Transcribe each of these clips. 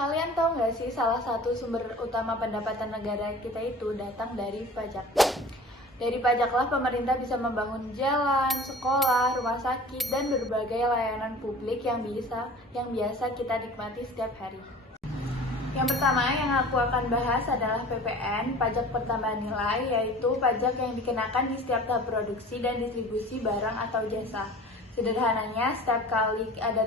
Kalian tahu nggak sih salah satu sumber utama pendapatan negara kita itu datang dari pajak. Dari pajaklah pemerintah bisa membangun jalan, sekolah, rumah sakit, dan berbagai layanan publik yang biasa kita nikmati setiap hari. Yang pertama yang aku akan bahas adalah PPN, pajak pertambahan nilai, yaitu pajak yang dikenakan di setiap tahap produksi dan distribusi barang atau jasa. Sederhananya, setiap kali ada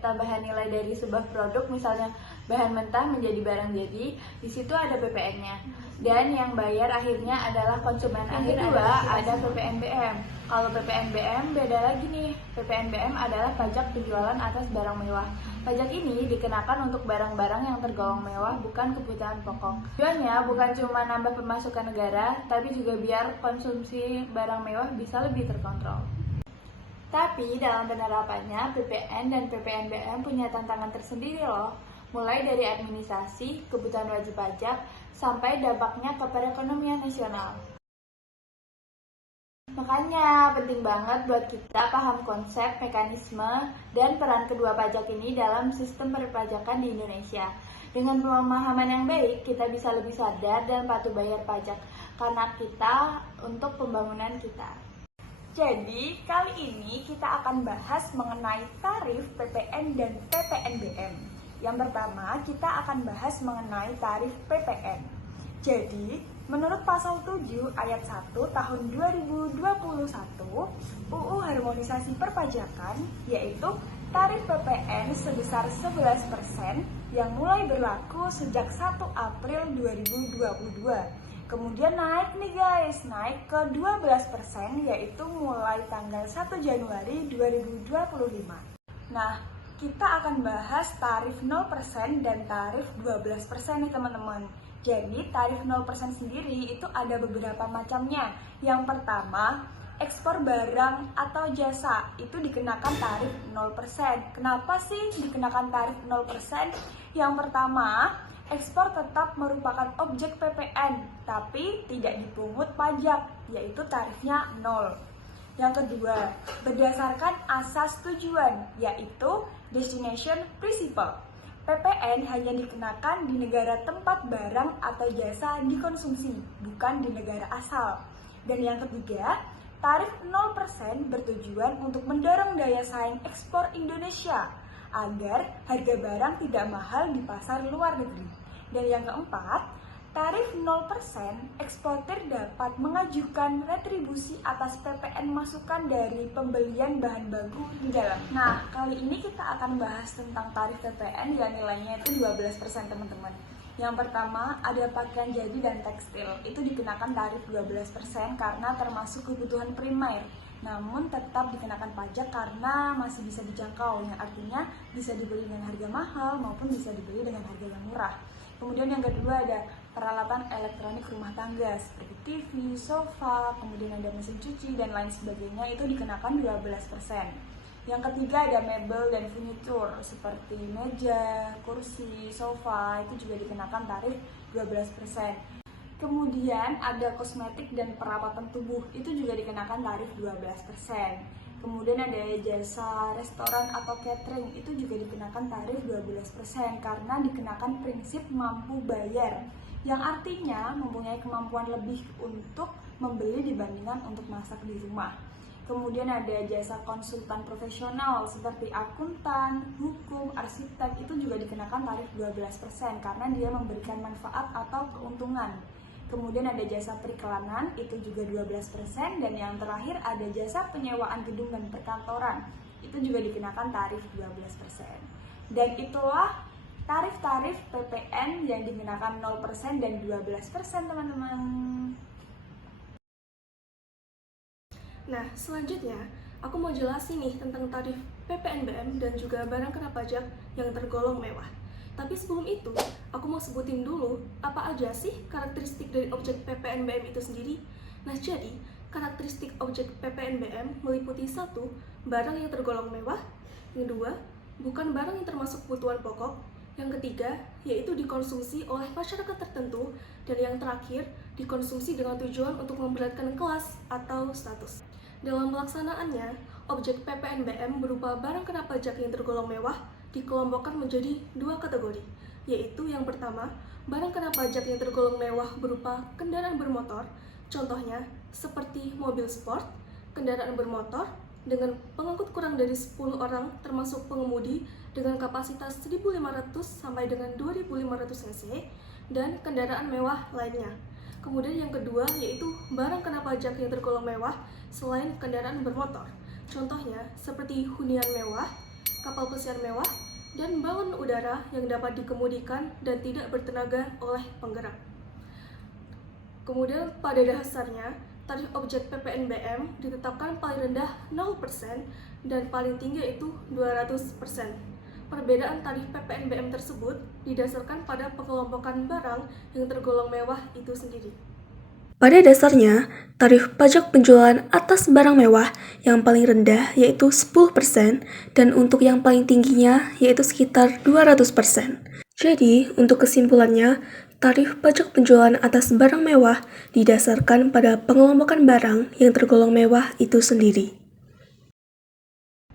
tambahan nilai dari sebuah produk, misalnya bahan mentah menjadi barang jadi, di situ ada PPN-nya. Dan yang bayar akhirnya adalah konsumen akhir. Kedua, ada PPNBM. Kalau PPNBM beda lagi nih. PPNBM adalah pajak penjualan atas barang mewah. Pajak ini dikenakan untuk barang-barang yang tergolong mewah, bukan kebutuhan pokok. Tujuannya bukan cuma nambah pemasukan negara, tapi juga biar konsumsi barang mewah bisa lebih terkontrol. Tapi dalam penerapannya, PPN dan PPNBM punya tantangan tersendiri loh. Mulai dari administrasi, kebutuhan wajib pajak, sampai dampaknya ke perekonomian nasional. Makanya penting banget buat kita paham konsep, mekanisme, dan peran kedua pajak ini dalam sistem perpajakan di Indonesia. Dengan pemahaman yang baik, kita bisa lebih sadar dan patuh bayar pajak karena kita untuk pembangunan kita. Jadi, kali ini kita akan bahas mengenai tarif PPN dan PPNBM. Yang pertama, kita akan bahas mengenai tarif PPN. Jadi, menurut pasal 7 ayat 1 tahun 2021 UU Harmonisasi Perpajakan, yaitu tarif PPN sebesar 11% yang mulai berlaku sejak 1 April 2022. Kemudian naik nih guys, naik ke 12% yaitu mulai tanggal 1 Januari 2025. Nah, kita akan bahas tarif 0% dan tarif 12% nih teman-teman. Jadi tarif 0% sendiri itu ada beberapa macamnya. Yang pertama, ekspor barang atau jasa itu dikenakan tarif 0%. Kenapa sih dikenakan tarif 0%? Yang pertama, ekspor tetap merupakan objek PPN, tapi tidak dipungut pajak, yaitu tarifnya 0. Yang kedua, berdasarkan asas tujuan, yaitu Destination Principle. PPN hanya dikenakan di negara tempat barang atau jasa dikonsumsi, bukan di negara asal. Dan yang ketiga, tarif 0% bertujuan untuk mendorong daya saing ekspor Indonesia, agar harga barang tidak mahal di pasar luar negeri. Dan yang keempat, tarif 0% eksportir dapat mengajukan retribusi atas PPN masukan dari pembelian bahan baku di dalam. Nah, kali ini kita akan bahas tentang tarif PPN yang nilainya itu 12% teman-teman. Yang pertama, ada pakaian jadi dan tekstil. Itu dikenakan tarif 12% karena termasuk kebutuhan primer. Namun tetap dikenakan pajak karena masih bisa dijangkau, yang artinya bisa dibeli dengan harga mahal maupun bisa dibeli dengan harga yang murah. Kemudian yang kedua ada peralatan elektronik rumah tangga seperti TV, sofa, kemudian ada mesin cuci dan lain sebagainya, itu dikenakan 12%. Yang ketiga ada mebel dan furnitur seperti meja, kursi, sofa, itu juga dikenakan tarif 12%. Kemudian ada kosmetik dan perawatan tubuh, itu juga dikenakan tarif 12%. Kemudian ada jasa restoran atau catering, itu juga dikenakan tarif 12% karena dikenakan prinsip mampu bayar, yang artinya mempunyai kemampuan lebih untuk membeli dibandingkan untuk masak di rumah. Kemudian ada jasa konsultan profesional seperti akuntan, hukum, arsitek, itu juga dikenakan tarif 12% karena dia memberikan manfaat atau keuntungan. Kemudian ada jasa periklanan, itu juga 12%, dan yang terakhir ada jasa penyewaan gedung dan perkantoran, itu juga dikenakan tarif 12%. Dan itulah tarif-tarif PPN yang dikenakan 0% dan 12% teman-teman. Nah, selanjutnya aku mau jelasin nih tentang tarif PPNBM dan juga barang kena pajak yang tergolong mewah. Tapi sebelum itu, aku mau sebutin dulu apa aja sih karakteristik dari objek PPNBM itu sendiri. Nah, jadi karakteristik objek PPNBM meliputi 1. Barang yang tergolong mewah. Yang 2. Bukan barang yang termasuk kebutuhan pokok. Yang ketiga, yaitu dikonsumsi oleh masyarakat tertentu. Dan yang terakhir, dikonsumsi dengan tujuan untuk memberatkan kelas atau status. Dalam pelaksanaannya, objek PPNBM berupa barang kena pajak yang tergolong mewah dikelompokkan menjadi 2 kategori, yaitu yang pertama, barang kena pajak yang tergolong mewah berupa kendaraan bermotor, contohnya seperti mobil sport, kendaraan bermotor dengan pengangkut kurang dari 10 orang termasuk pengemudi dengan kapasitas 1.500 sampai dengan 2.500 cc, dan kendaraan mewah lainnya. Kemudian yang kedua yaitu barang kena pajak yang tergolong mewah selain kendaraan bermotor, contohnya seperti hunian mewah, kapal pesiar mewah, dan balon udara yang dapat dikemudikan dan tidak bertenaga oleh penggerak. Kemudian pada dasarnya, tarif objek PPNBM ditetapkan paling rendah 0% dan paling tinggi yaitu 200%. Perbedaan tarif PPNBM tersebut didasarkan pada pengelompokan barang yang tergolong mewah itu sendiri. Pada dasarnya, tarif pajak penjualan atas barang mewah yang paling rendah yaitu 10% dan untuk yang paling tingginya yaitu sekitar 200%. Jadi, untuk kesimpulannya, tarif pajak penjualan atas barang mewah didasarkan pada pengelompokan barang yang tergolong mewah itu sendiri.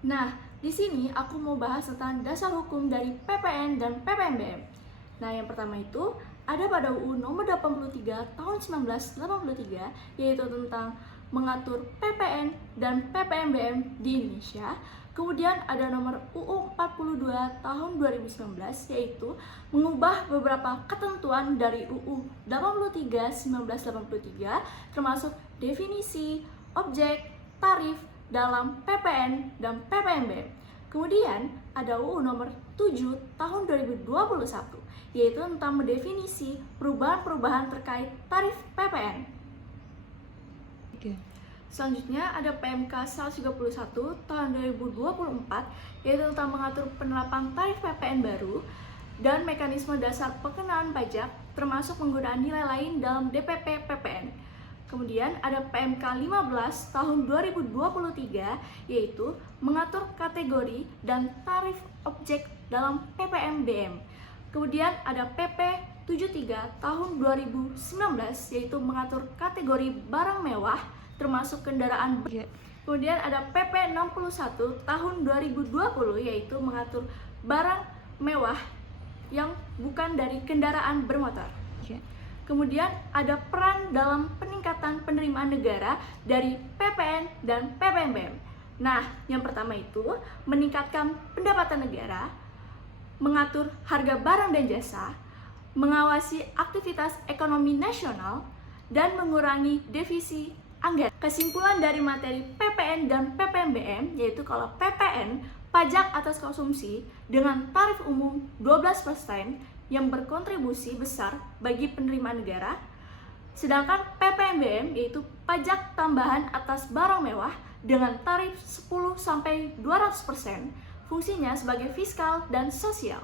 Nah, di sini aku mau bahas tentang dasar hukum dari PPN dan PPNBM. Nah, yang pertama itu ada pada UU nomor 83 tahun 1983, yaitu tentang mengatur PPN dan PPNBM di Indonesia. Kemudian ada nomor UU 42 tahun 2019, yaitu mengubah beberapa ketentuan dari UU 83 1983, termasuk definisi, objek, tarif dalam PPN dan PPNBM. Kemudian ada UU nomor 7 tahun 2021, yaitu tentang mendefinisi perubahan-perubahan terkait tarif PPN. Selanjutnya ada PMK 131 tahun 2024, yaitu tentang mengatur penerapan tarif PPN baru dan mekanisme dasar pengenaan pajak, termasuk penggunaan nilai lain dalam DPP PPN. Kemudian ada PMK 15 tahun 2023, yaitu mengatur kategori dan tarif objek dalam PPNBM. Kemudian ada PP 73 tahun 2019, yaitu mengatur kategori barang mewah termasuk kendaraan. Kemudian ada PP 61 tahun 2020, yaitu mengatur barang mewah yang bukan dari kendaraan bermotor. Kemudian ada peran dalam peningkatan penerimaan negara dari PPN dan PPNBM. Nah, yang pertama itu meningkatkan pendapatan negara, mengatur harga barang dan jasa, mengawasi aktivitas ekonomi nasional, dan mengurangi defisi anggaran. Kesimpulan dari materi PPN dan PPNBM yaitu kalau PPN, pajak atas konsumsi dengan tarif umum 12% yang berkontribusi besar bagi penerimaan negara, sedangkan PPNBM yaitu pajak tambahan atas barang mewah dengan tarif 10-200%, fungsinya sebagai fiskal dan sosial.